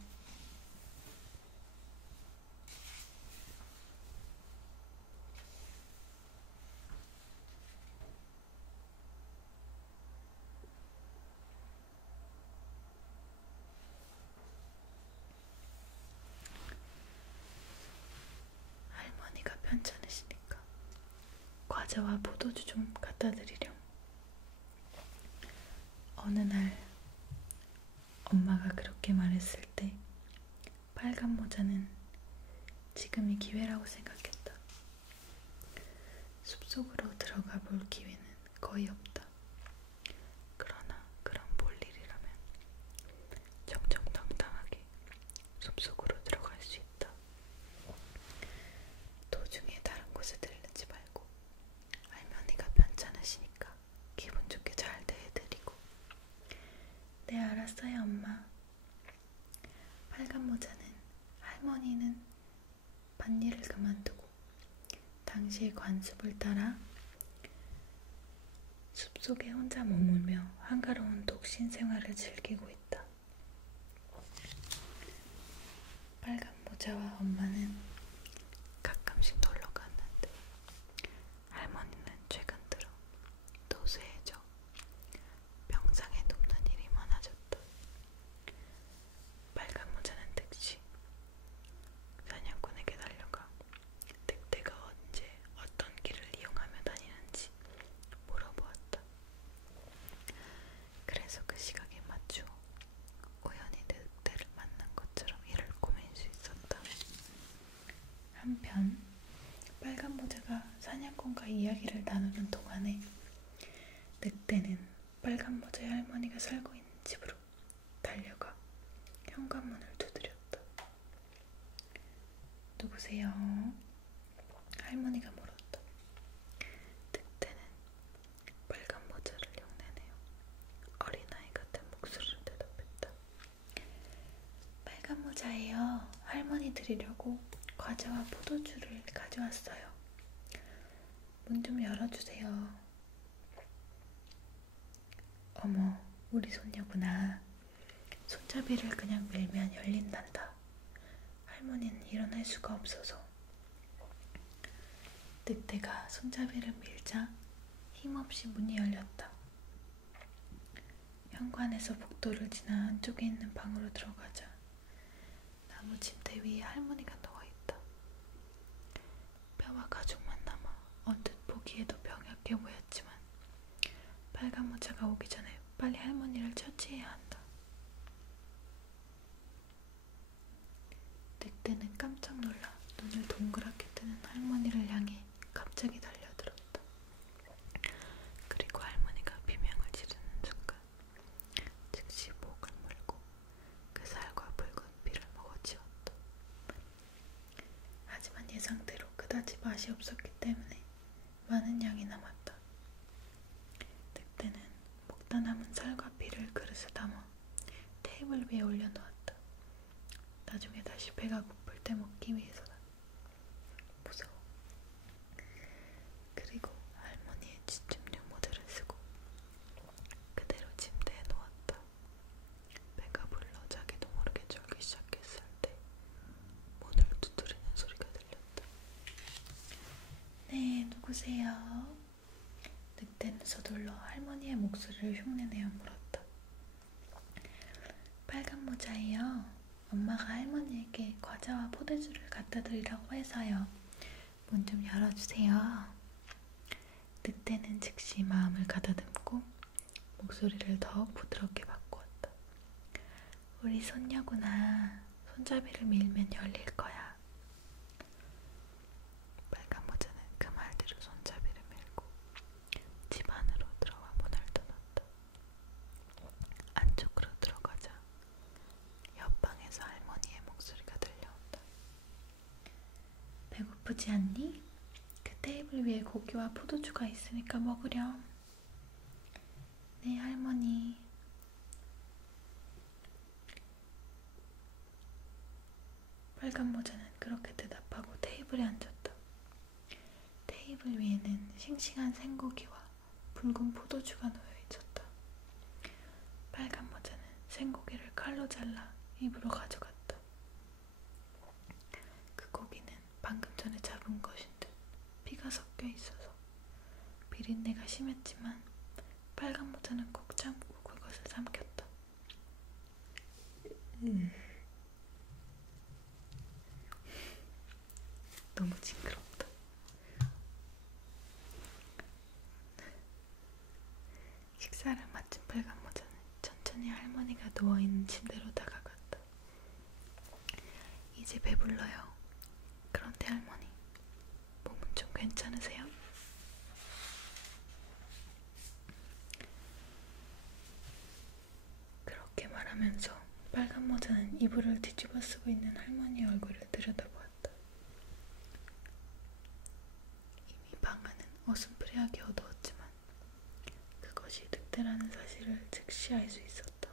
할머니가 편찮으시니까 과자와 포도주 좀 갖다 드리렴. 어느 날 엄마가 그렇게 말했을 때 빨간 모자는 지금이 기회라고 생각했다. 숲속으로 들어가 볼 기회는 거의 없다. 그러나 그런 볼 일이라면 정정당당하게 숲속으로 들어갈 수 있다. 도중에 다른 곳에 들르지 말고 모자의 엄마. 빨간 모자는 할머니는 밭일을 그만두고 당시의 관습을 따라 숲속에 혼자 머물며 한가로운 독신 생활을 즐기고 있다. 빨간 모자와 엄마는 가끔씩 놀러 갔는데 할머니는 최근 들어 노쇠해져 병상에 눕는 일이 많아졌다. 빨간 모자는 즉시 사냥꾼에게 달려가 늑대가 언제 어떤 길을 이용하며 다니는지 물어보았다. 그래서 그 시각에 맞추어 우연히 늑대를 만난 것처럼 이를 꾸밀 수 있었다. 한편 빨간 모자가 사냥꾼과 이야기를 나누는 동안에 늑대는 빨간 모자의 할머니가 살고 있는 집으로 달려가 현관문을 두드렸다. 누구세요? 할머니가 물었다. 늑대는 빨간 모자를 흉내내어 어린아이 같은 목소리로 대답했다. 빨간 모자예요. 할머니 드리려고 과자와 포도주를 가져왔어요. 문 좀 열어주세요. 어머, 우리 손녀구나. 손잡이를 그냥 밀면 열린단다. 할머니는 일어날 수가 없어서 늑대가 손잡이를 밀자 힘없이 문이 열렸다. 현관에서 복도를 지나 안쪽에 있는 방으로 들어가자 나무 침대 위에 할머니가 누워있다. 뼈와 가죽만 남아 언뜻 보기에도 병약해 보였지만 빨간 모자가 오기 전에 빨리 할머니를 처치해야 한다. 늑대는 깜짝 놀라 눈을 동그랗게 뜨는 할머니를 향해 갑자기 달려들었다. 그리고 할머니가 비명을 지르는 순간 즉시 목을 물고 그 살과 붉은 피를 먹어치웠다. 하지만 예상대로 그다지 맛이 없었기 때문에 많은 양이 남았다. 늑대는 먹다 남은 살과 피를 그릇에 담아 테이블 위에 올려놓았다. 나중에 다시 배가 고플 때 먹기 위해서다. 무서워. 그리고 할머니의 지춤류 모자를 쓰고 그대로 침대에 누웠다. 배가 불러 자기도 모르게 졸기 시작했을 때 문을 두드리는 소리가 들렸다. 네, 누구세요? 늑대는 서둘러 할머니의 목소리를 흉내내어 물었다. 빨간 모자예요. 엄마가 할머니에게 과자와 포도주를 갖다 드리라고 해서요. 문 좀 열어주세요. 늑대는 즉시 마음을 가다듬고 목소리를 더욱 부드럽게 바꾸었다. 우리 손녀구나. 손잡이를 밀면 열릴 거야. 빨간 모자는 그 말대로 손잡이를 밀고 집 안으로 들어와 문을 닫았다. 안쪽으로 들어가자 옆방에서 할머니의 목소리가 들려온다. 배고프지 않니? 그 테이블 위에 고기와 포도주가 있으니까 먹으렴. 네, 할머니. 빨간 모자는 그렇게 대답하고 테이블에 앉았다. 테이블 위에는 싱싱한 생고기와 붉은 포도주가 놓여 있었다. 빨간 모자는 생고기를 칼로 잘라 입으로 가져갔다. 그 고기는 방금 전에 잡은 것인 듯 피가 섞여 있어서 비린내가 심했지만 빨간 모자는 꼭 참고 그것을 삼켰다. 너무 징그럽다. 식사를 마친 빨간 모자는 천천히 할머니가 누워있는 침대로 다가갔다. 이제 배불러요. 그런데 할머니, 몸은 좀 괜찮으세요? 그렇게 말하면서 빨간 모자는 이불을 뒤집어 쓰고 있는 할머니의 얼굴을 들여다보았다. 이미 방 안은 어슴푸레하게 어두웠지만 그것이 늑대라는 사실을 즉시 알 수 있었다.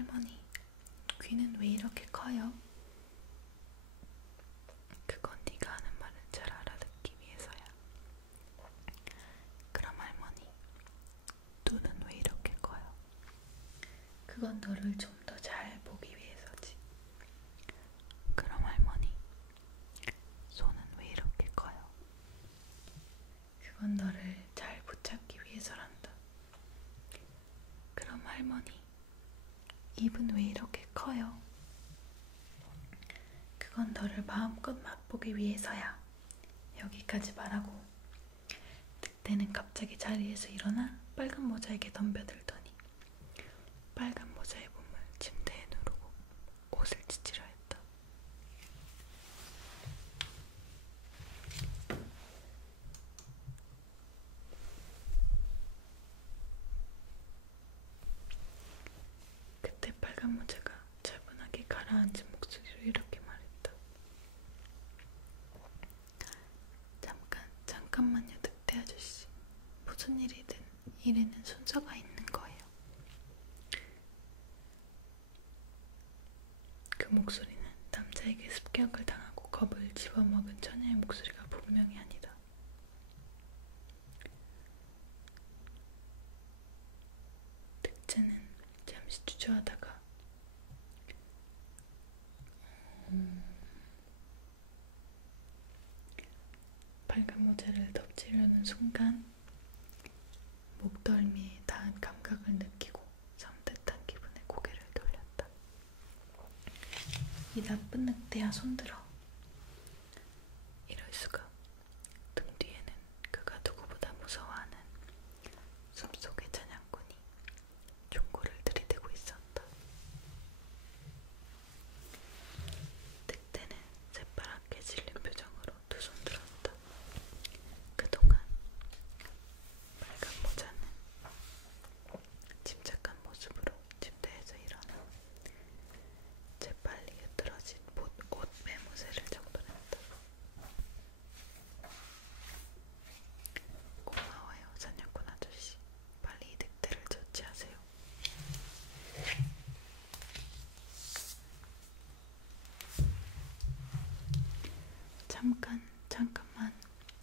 할머니, 귀는 왜 이렇게 커요? 그건 네가 하는 말을 잘 알아듣기 위해서야. 그럼 할머니, 눈은 왜 이렇게 커요? 그건 너를 좀 더 잘 보기 위해서지. 그럼 할머니, 손은 왜 이렇게 커요? 그건 너를 잘 붙잡기 위해서란다. 그럼 할머니, 입은 왜 이렇게 커요? 그건 너를 마음껏 맛보기 위해서야. 여기까지 말하고 늑대는 갑자기 자리에서 일어나 빨간 모자에게 덤벼들더니 빨간 모자의 몸을 침대에 누르고 옷을 찢으려 했다. 그때 빨간 모자가 차분하게 가라앉은 목소리로 이렇게 말했다. 잠깐만요, 늑대 아저씨. 무슨 일이든 일에는 순서가 있는 거예요. 그 목소리는 남자에게 습격을 당하고 겁을 집어먹은 처녀의 목소리가 분명히 아니다. 늑대는 잠시 주저하다가 빨간 모자를 덮치려는 순간 목덜미에 닿은 감각을 느끼고 섬뜩한 기분에 고개를 돌렸다. 이 나쁜 늑대야, 손들어. 이럴 수가. 등 뒤에는 그가 누구보다 무서워하는 숲속의 사냥꾼이 총구를 들이대고 있었다. 늑대는 새파랗게 질린 표정으로 두 손 들었다. 그동안 빨간 모자는 침착한 모습으로 침대에서 일어나 재빨리 으트러진 옷 매무새를 정돈했다. 고마워요, 사냥꾼 아저씨. 빨리 이 늑대를 처치하세요. 잠깐만.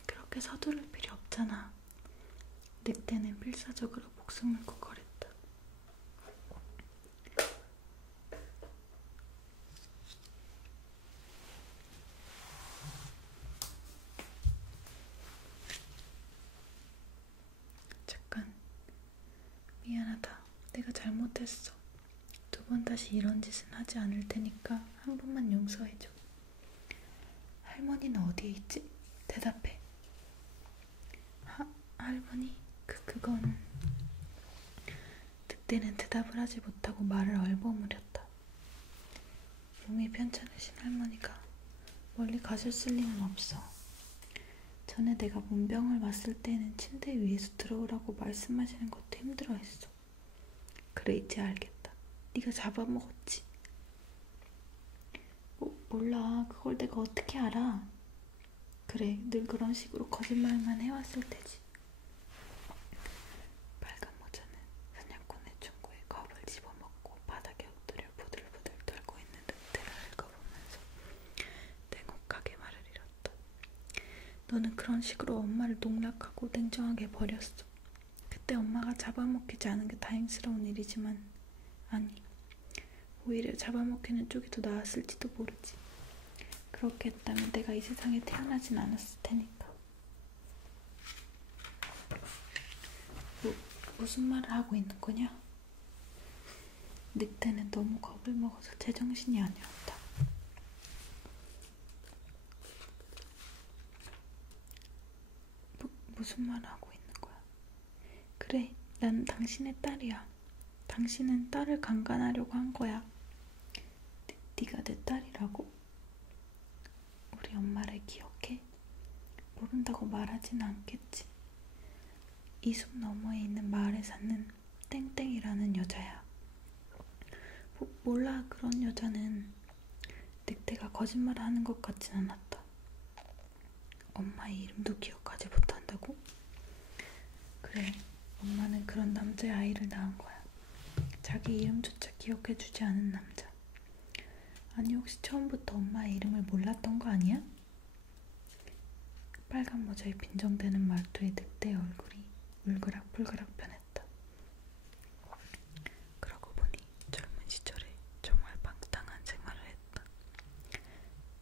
그렇게 서두를 필요 없잖아. 늑대는 필사적으로 목숨을 구걸했다. 잠깐, 미안하다. 내가 잘못했어. 두 번 다시 이런 짓은 하지 않을 테니까 한 번만 용서해줘. 할머니는 어디에 있지? 대답해. 할머니? 그건... 늑대는 대답을 하지 못하고 말을 얼버무렸다. 몸이 편찮으신 할머니가 멀리 가셨을 리는 없어. 전에 내가 문병을 왔을 때는 침대 위에서 들어오라고 말씀하시는 것도 힘들어했어. 그래, 이제 알겠다. 네가 잡아먹었지. 몰라. 그걸 내가 어떻게 알아. 그래, 늘 그런 식으로 거짓말만 해왔을 테지. 빨간 모자는 사냥꾼의 총구에 겁을 집어먹고 바닥에 엎드려 부들부들 떨고 있는 늑대를 긁어보면서 냉혹하게 말을 잃었다. 너는 그런 식으로 엄마를 농락하고 냉정하게 버렸어. 그때 엄마가 잡아먹히지 않은 게 다행스러운 일이지만 아니, 오히려 잡아먹히는 쪽이 더 나았을지도 모르지. 그렇게 했다면 내가 이 세상에 태어나진 않았을 테니까. 무슨 말을 하고 있는 거냐? 늑대는 너무 겁을 먹어서 제정신이 아니었다. 무슨 말을 하고 있는 거야? 그래, 난 당신의 딸이야. 당신은 딸을 강간하려고 한 거야. 네가 내 딸이라고? 우리 엄마를 기억해? 모른다고 말하진 않겠지. 이 숲 너머에 있는 마을에 사는 땡땡이라는 여자야. 몰라, 그런 여자는. 늑대가 거짓말을 하는 것 같진 않았다. 엄마의 이름도 기억하지 못한다고? 그래, 엄마는 그런 남자의 아이를 낳은 거야. 자기 이름조차 기억해주지 않은 남자. 아니 혹시 처음부터 엄마의 이름을 몰랐던 거 아니야? 빨간 모자에 빈정대는 말투에 늑대의 얼굴이 울그락불그락 변했다. 그러고 보니 젊은 시절에 정말 방탕한 생활을 했다.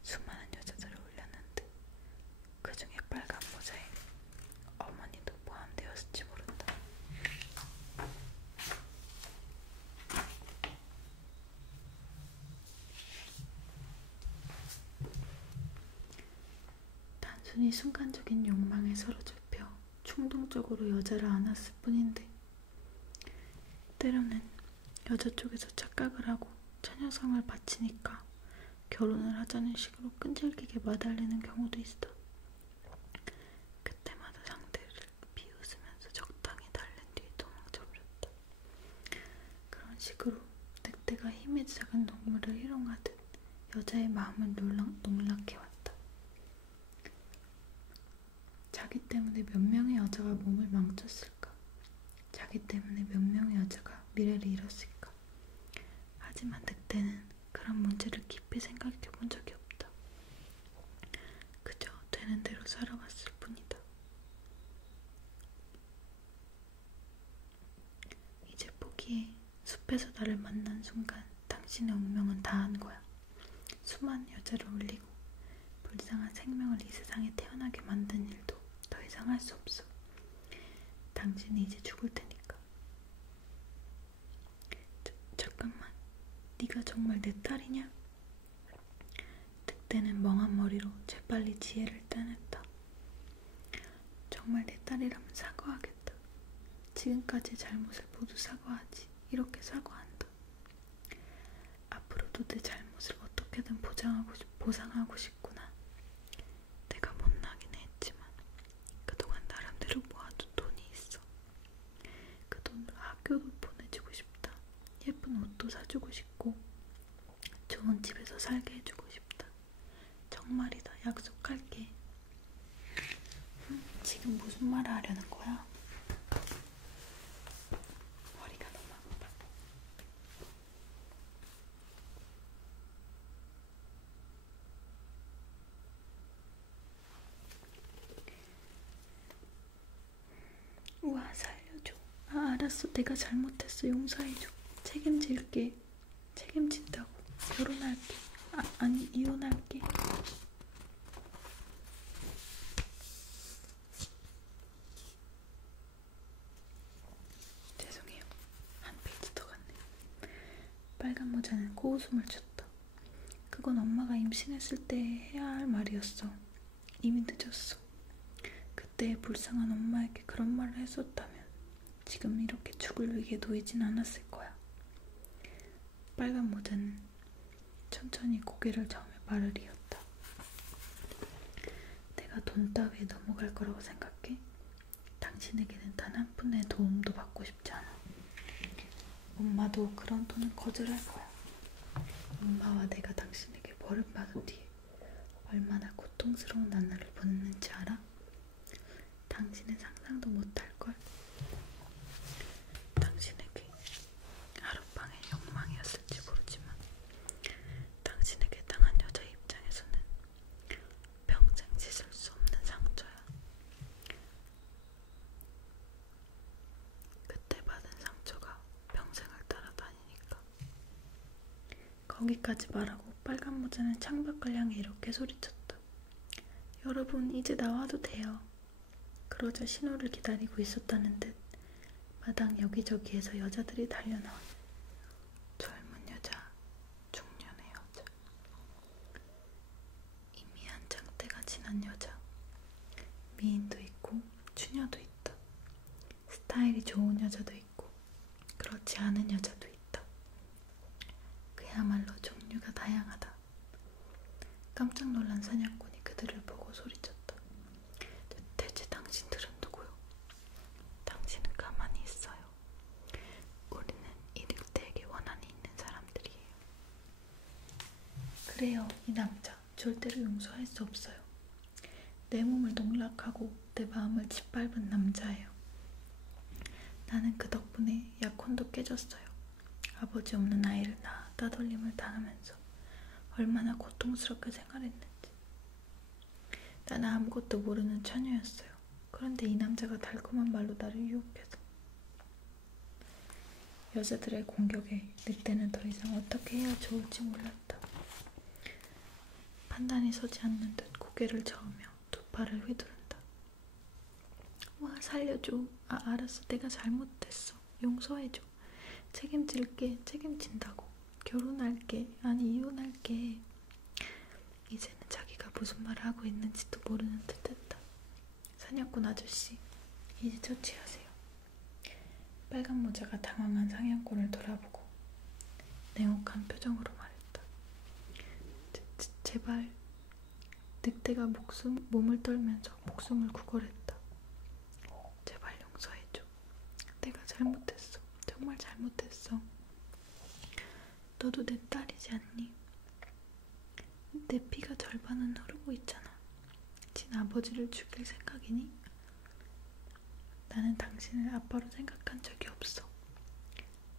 수많은 여자들을 울렸는데 그 중에 빨간 모자에 어머니도 포함되었을지 모른다. 단순히 순간적인 욕망에 사로잡혀 충동적으로 여자를 안았을 뿐인데 때로는 여자 쪽에서 착각을 하고 처녀상을 바치니까 결혼을 하자는 식으로 끈질기게 마달리는 경우도 있어. 그때마다 상대를 비웃으면서 적당히 달랜 뒤에 도망쳐버렸다. 그런 식으로 늑대가 힘의 작은 동물을 희롱하듯 여자의 마음을 농락해왔다. 자기 때문에 몇 명의 여자가 몸을 망쳤을까? 자기 때문에 몇 명의 여자가 미래를 잃었을까? 하지만 늑대는 그런 문제를 깊이 생각해 본 적이 없다. 그저 되는 대로 살아왔을 뿐이다. 이제 포기해. 숲에서 나를 만난 순간 당신의 운명은 다한 거야. 수많은 여자를 울리고 불쌍한 생명을 이 세상에 태어나게 만든 일도 더 이상 할 수 없어. 당신이 이제 죽을 테니까. 잠깐만, 네가 정말 내 딸이냐? 늑대는 멍한 머리로 재빨리 지혜를 따냈다. 정말 내 딸이라면 사과하겠다. 지금까지의 잘못을 모두 사과하지. 이렇게 사과한다. 앞으로도 내 잘못을 어떻게든 보상하고 싶구나. 내가 못나긴 했지만 그동안 나름대로 모아둔 돈이 있어. 그 돈으로 학교도 보내주고 싶다. 예쁜 옷도 사주고 싶고 좋은 집에서 살게 해주고 싶다. 정말이다. 약속할게. 지금 무슨 말을 하려는 거야? 머리가 너무 아파. 우와, 살려줘. 아, 알았어. 내가 잘못했어. 용서해줘. 책임질게. 책임진다고. 결혼할게. 아니, 이혼할게. 죄송해요. 한 페이지 더 갔네. 빨간 모자는 코웃음을 쳤다. 그건 엄마가 임신했을 때 해야 할 말이었어. 이미 늦었어. 그때 불쌍한 엄마에게 그런 말을 했었다면 지금 이렇게 죽을 위기에 놓이진 않았을 거야. 빨간 모자는 천천히 고개를 저으며 말을 이었다. 내가 돈 따위에 넘어갈 거라고 생각해? 당신에게는 단 한 푼의 도움도 받고 싶지 않아. 엄마도 그런 돈은 거절할 거야. 엄마와 내가 당신에게 버림받은 뒤에 얼마나 고통스러운 나날을 보냈는지 알아? 당신은 상상도 못할걸? 당신에게 하룻방의 욕망이었을지 모르지만 당신에게 당한 여자의 입장에서는 평생 씻을 수 없는 상처야. 그때 받은 상처가 평생을 따라다니니까. 거기까지 말하고 빨간 모자는 창밖을 향해 이렇게 소리쳤다. 여러분, 이제 나와도 돼요. 그러자 신호를 기다리고 있었다는 듯 마당 여기저기에서 여자들이 달려나와. 젊은 여자, 중년의 여자, 이미 한창 때가 지난 여자, 미인도 있고 추녀도 있다. 스타일이 좋은 여자도 있고 그렇지 않은 여자도 있다. 그야말로 종류가 다양하다. 깜짝 놀란 사냥꾼이 그들을 보고 소리쳤다. 대체 당신들은 누구요? 당신은 가만히 있어요. 우리는 이 늑대에게 원한이 있는 사람들이에요. 그래요, 이 남자 절대로 용서할 수 없어요. 내 몸을 농락하고 내 마음을 짓밟은 남자예요. 나는 그 덕분에 약혼도 깨졌어요. 아버지 없는 아이를 낳아 따돌림을 당하면서 얼마나 고통스럽게 생활했는지. 나는 아무것도 모르는 처녀였어요. 그런데 이 남자가 달콤한 말로 나를 유혹해서. 여자들의 공격에 늑대는 더 이상 어떻게 해야 좋을지 몰랐다. 판단이 서지 않는 듯 고개를 저으며 두 팔을 휘두른다. 와, 살려줘. 알았어. 내가 잘못했어. 용서해줘. 책임질게. 책임진다고. 결혼할게. 아니, 이혼할게. 이제는 자기가 무슨 말을 하고 있는지도 모르는 듯했다. 사냥꾼 아저씨, 이제 처치하세요. 빨간 모자가 당황한 사냥꾼을 돌아보고 냉혹한 표정으로 말했다. 제발. 늑대가 몸을 떨면서 목숨을 구걸했다. 제발 용서해줘. 내가 잘못했어. 정말 잘못했어. 너도 내 딸이지 않니? 내 피가 절반은 흐르고 있잖아. 진 아버지를 죽일 생각이니? 나는 당신을 아빠로 생각한 적이 없어.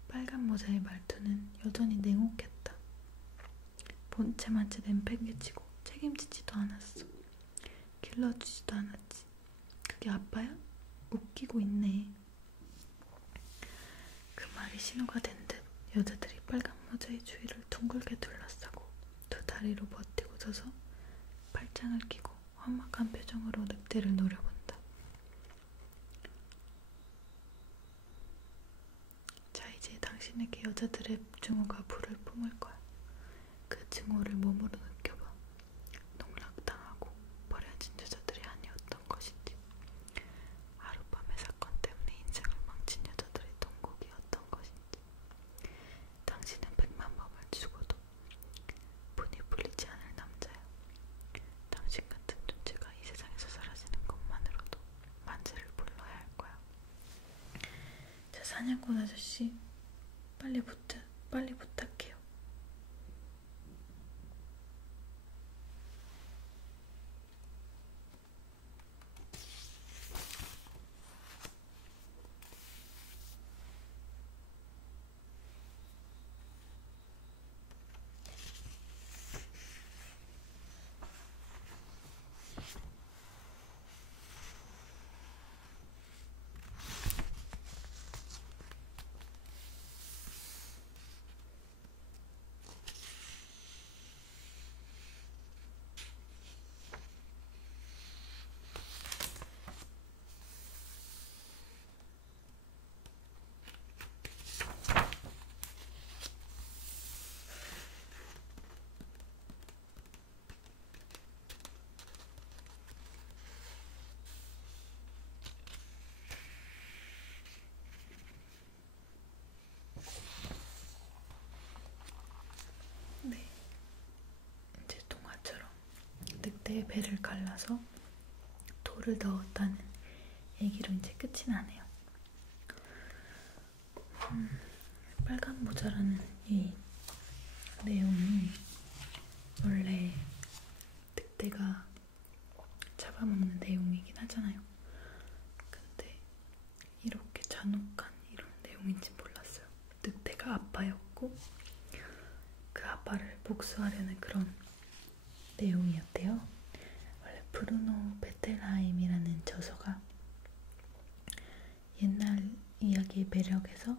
빨간 모자의 말투는 여전히 냉혹했다. 본체만 채 내팽개치고 책임지지도 않았어. 길러주지도 않았지. 그게 아빠야? 웃기고 있네. 그 말이 신호가 된 듯 여자들이 빨간 모자의 주위를 둥글게 둘러싸고 두 다리로 버티고 서서 팔짱을 끼고 험악한 표정으로 늑대를 노려본다. 자, 이제 당신에게 여자들의 증오가 불을 뿜을 거야. 그 증오를 몸으로 느껴봐. 농락당하고 버려진 여자들이 아니었던 것인지, 하룻밤의 사건 때문에 인생을 망친 여자들의 통곡이었던 것인지. 당신은 100만 범을 죽어도 분이 풀리지 않을 남자야. 당신 같은 존재가 이 세상에서 사라지는 것만으로도 만세를 불러야 할 거야. 자, 사냥꾼 아저씨, 빨리 부탁해요. 네, 이제 동화처럼 늑대의 배를 갈라서 돌을 넣었다는 얘기로 이제 끝이 나네요. 빨간 모자라는 이 내용이 원래 늑대가 잡아먹는 내용이긴 하잖아요. 근데 이렇게 잔혹한 이런 내용인지 몰랐어요. 늑대가 아빠였고 그 아빠를 복수하려는 그런 내용이었대요. 원래 브루노 베텔하임이라는 저서가 옛날 이야기의 매력에서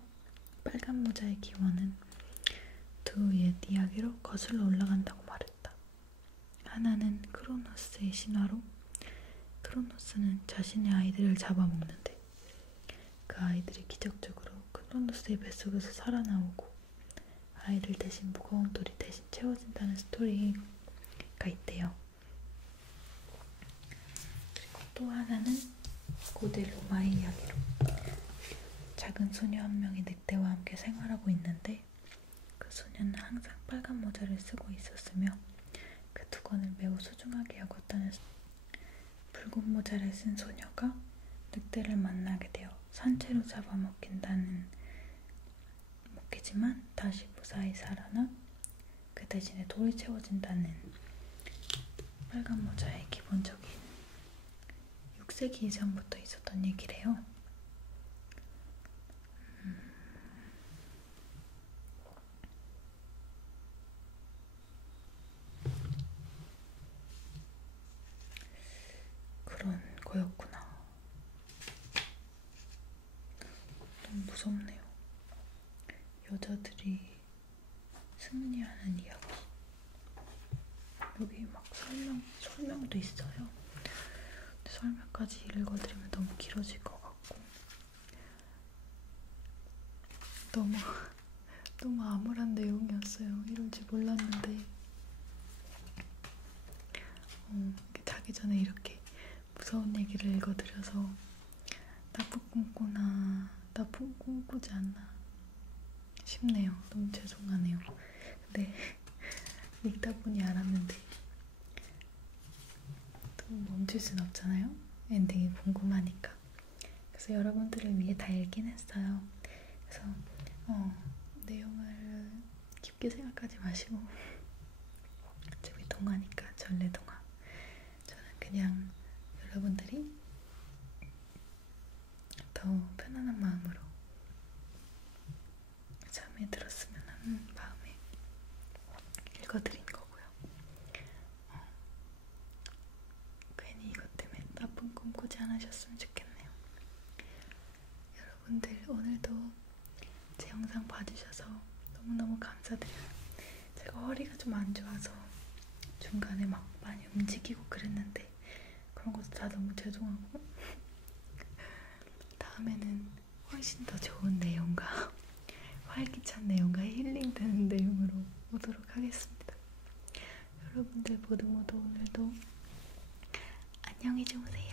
빨간 모자의 기원은 두 옛 이야기로 거슬러 올라간다고 말했다. 하나는 크로노스의 신화로, 크로노스는 자신의 아이들을 잡아먹는데 그 아이들이 기적적으로 크로노스의 뱃속에서 살아나오고 아이를 대신 무거운 돌이 대신 채워진다는 스토리가 있대요. 그리고 또 하나는 고대 로마의 이야기로 작은 소녀 한 명이 늑대와 함께 생활하고 있는데 그 소녀는 항상 빨간 모자를 쓰고 있었으며 그 두건을 매우 소중하게 여겼다는. 붉은 모자를 쓴 소녀가 늑대를 만나게 되어 산채로 잡아먹히지만 다시 무사히 살아나 그 대신에 돌이 채워진다는 빨간 모자의 기본적인 6세기 이전부터 있었던 얘기래요. 그런 거였구나. 너무 무섭네요. 여자들이 승리하는 이야기. 여기 막 설명도 있어요. 근데 설명까지 읽어드리면 너무 길어질 것 같고 너무 암울한 내용이었어요. 이럴지 몰랐는데 자기 전에 이렇게 무서운 얘기를 읽어드려서 나쁜 꿈 꾸지 않나 싶네요. 너무 죄송하네요. 근데 읽다 보니 알았는데 또 멈출 순 없잖아요. 엔딩이 궁금하니까. 그래서 여러분들을 위해 다 읽긴 했어요. 그래서 내용을 깊게 생각하지 마시고 어차피 동화니까 전래동화. 저는 그냥 여러분들이 더 편안한 마음으로 잠에 들었으면 하는 마음에 읽어드린 거고요. 괜히 이것 때문에 나쁜 꿈 꾸지 않으셨으면 좋겠네요. 여러분들 오늘도 제 영상 봐주셔서 너무너무 감사드려요. 제가 허리가 좀 안 좋아서 중간에 막 많이 움직이고 그랬는데 그런 것도 다 너무 죄송하고 다음에는 훨씬 더 좋은 내용과 활기찬 내용과 힐링되는 내용으로 오도록 하겠습니다. 여러분들 모두 오늘도 안녕히 주무세요.